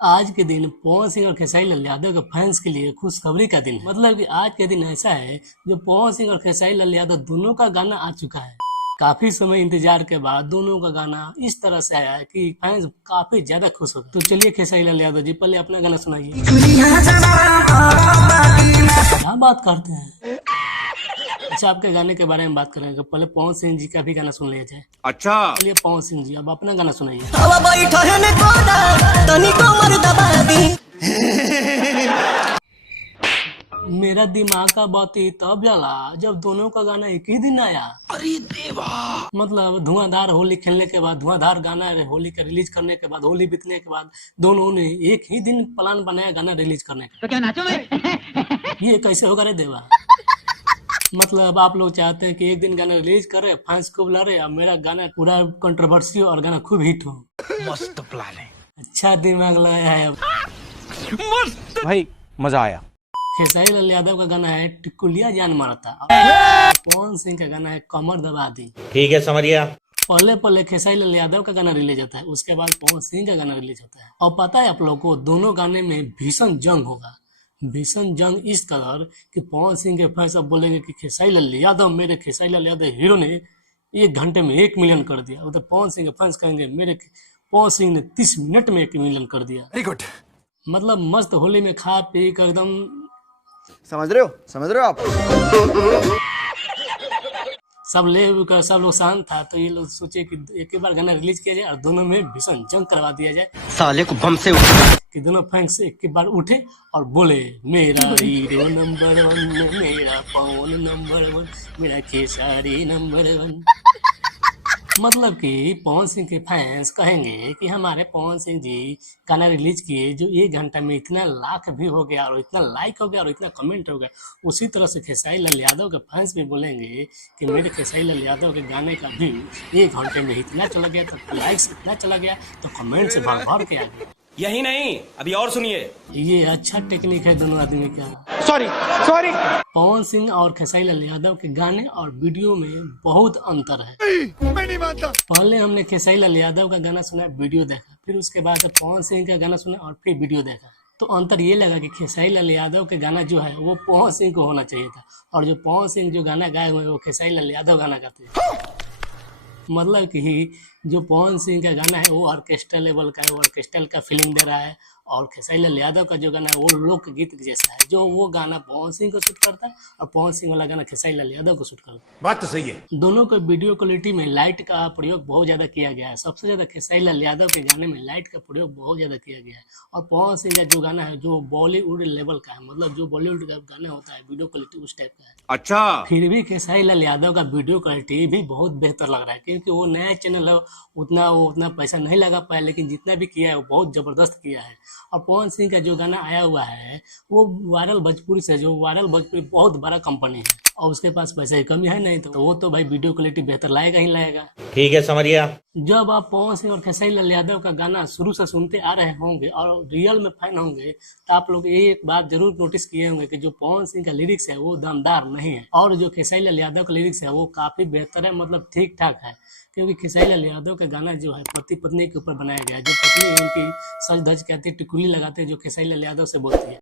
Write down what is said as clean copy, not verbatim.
आज के दिन पवन सिंह और खेसारी लाल यादव के फैंस के लिए खुशखबरी का दिन है। मतलब कि आज के दिन ऐसा है जो पवन सिंह और खेसारी लाल यादव दोनों का गाना आ चुका है। काफी समय इंतजार के बाद दोनों का गाना इस तरह से आया है कि फैंस काफी ज्यादा खुश हो गए। तो चलिए खेसारी लाल यादव जी पहले अपना गाना सुनाइए। क्या बात करते हैं। अच्छा, आपके गाने के बारे में बात करेंगे, पहले पवन सिंह जी का भी गाना सुन लिया जाए। अच्छा, चलिए पवन सिंह जी अब अपना गाना सुनाइए। मेरा दिमाग का बाती तब जला जब दोनों का गाना एक ही दिन आया। अरे देवा, मतलब धुआंधार होली खेलने के बाद, धुआंधार गाना होली का रिलीज करने के बाद, होली बीतने के बाद दोनों ने एक ही दिन प्लान बनाया गाना रिलीज करने का। तो क्या नाचो मैं? ये कैसे होगा रे देवा। मतलब आप लोग चाहते हैं कि एक दिन गाना रिलीज करे, फैंस को बुला रहे, अब मेरा गाना पूरा कंट्रोवर्सी और गाना खूब हिट हो। मस्त प्लान है, अच्छा दिमाग लगाया है। मस्त भाई, मजा आया। खेसारी लाल यादव का गाना है टिकुलिया जान मारता, पवन सिंह का गाना है कमर दबा दी। ठीक है, समझिए। पहले खेसारी लाल यादव का गाना रिलीज होता है, उसके बाद पवन सिंह का गाना रिलीज होता है। और पता है आप लोगों को, दोनों गाने में भीषण जंग होगा। भीषण जंग इस कदर कि पवन सिंह के फैंस अब बोलेंगे कि खेसारी लाल यादव, मेरे खेसारी लाल यादव हीरो ने 1 घंटे में 1 मिलियन कर दिया। उधर पवन सिंह के फैंस कहेंगे मेरे पवन सिंह ने 30 मिनट में 1 मिलियन कर दिया। Very good. मतलब मस्त होली में खा पी कर एकदम, समझ रहे हो आप। सब लोग शांत था, तो ये लोग सोचे कि एक ही बार गाना रिलीज किया जाए और दोनों में भीषण जंग करवा दिया जाए। साले को बम से कि दोनों फैंस एक ही बार उठे और बोले मेरा हीरो नंबर 1, मेरा पवन नंबर 1, मेरा खेसारी नंबर 1। मतलब कि पवन सिंह के फैंस कहेंगे कि हमारे पवन सिंह जी गाना रिलीज किए जो 1 घंटा में इतना लाख भी हो गया और इतना लाइक हो गया और इतना कमेंट हो गया। उसी तरह से खेसारी लाल यादव के फैंस भी बोलेंगे कि मेरे खेसारी लाल यादव के गाने का व्यू 1 घंटे में इतना चला गया, तो लाइक्स इतना चला गया, तो कमेंट से भर भर के आ गया। यही नहीं, अभी और सुनिए। ये अच्छा टेक्निक है दोनों आदमी का। सॉरी। पवन सिंह और खेसारी लाल यादव के गाने और वीडियो में बहुत अंतर है। मैं नहीं मानता। पहले हमने खेसारी लाल यादव का गाना सुना, वीडियो देखा, फिर उसके बाद पवन सिंह का गाना सुना और फिर वीडियो देखा, तो अंतर ये लगा कि खेसारी लाल यादव के गाना जो है वो पवन सिंह को होना चाहिए था, और जो पवन सिंह जो गाना गाए हुए वो खेसारी लाल यादव गाना गाते हैं। मतलब कि जो पवन सिंह का गाना है वो ऑर्केस्ट्रा लेवल का है, वो ऑर्केस्ट्रल का फीलिंग दे रहा है, और खेसारी लाल यादव का जो गाना है वो लोकगीत जैसा है, जो वो गाना पवन सिंह को सूट करता है और पवन सिंह वाला गाना खेसारी लाल यादव को सूट करता है। बात तो सही है। दोनों को वीडियो क्वालिटी में लाइट का प्रयोग बहुत ज्यादा किया गया है। सबसे ज्यादा खेसारी लाल यादव के गाने में लाइट का प्रयोग बहुत ज्यादा किया गया है, और पवन सिंह का जो गाना है जो बॉलीवुड लेवल का है, मतलब जो बॉलीवुड का गाना होता है वीडियो क्वालिटी उस टाइप का है। अच्छा, फिर भी खेसारी लाल यादव का वीडियो क्वालिटी भी बहुत बेहतर लग रहा है, क्योंकि वो नया चैनल है, उतना पैसा नहीं लगा पाया, लेकिन जितना भी किया है वो बहुत जबरदस्त किया है। और पवन सिंह का जो गाना आया हुआ है वो वायरल भोजपुरी से, जो वायरल भोजपुरी बहुत बड़ा कंपनी है और उसके पास पैसे की कमी है नहीं, तो वो तो भाई वीडियो क्वालिटी बेहतर लाएगा ही लाएगा। ठीक है, समझिए। जब आप पवन सिंह और खेसारी लाल यादव का गाना शुरू से सुनते आ रहे होंगे और रियल में फैन होंगे, तो आप लोग एक बात जरूर नोटिस किए होंगे कि जो पवन सिंह का लिरिक्स है वो दमदार नहीं है, और जो खेसारी लाल यादव का लिरिक्स है वो काफी बेहतर है, मतलब ठीक ठाक है। क्योंकि खेसारी लाल यादव का गाना जो है पति पत्नी के ऊपर बनाया गया है, जो पत्नी उनकी सज धज कहती है, टिकुली लगाते हैं, जो खेसारी लाल यादव से बोलती है।